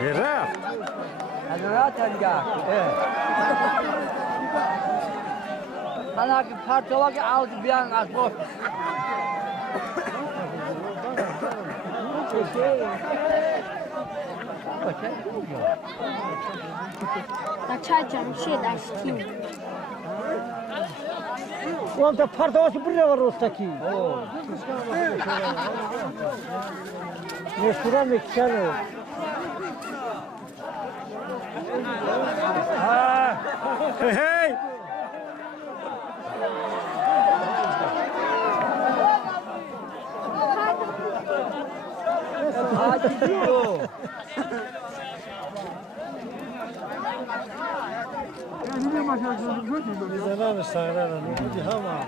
رفت از راه تنگاه حالا که پرتوا که آوت بیان از باش Kaçar Cemşit Aşkın. Oğlum da pardavası buraya var ostaki. Meşhura mekkanı. Hey! hadi diyor Zaten sahne var.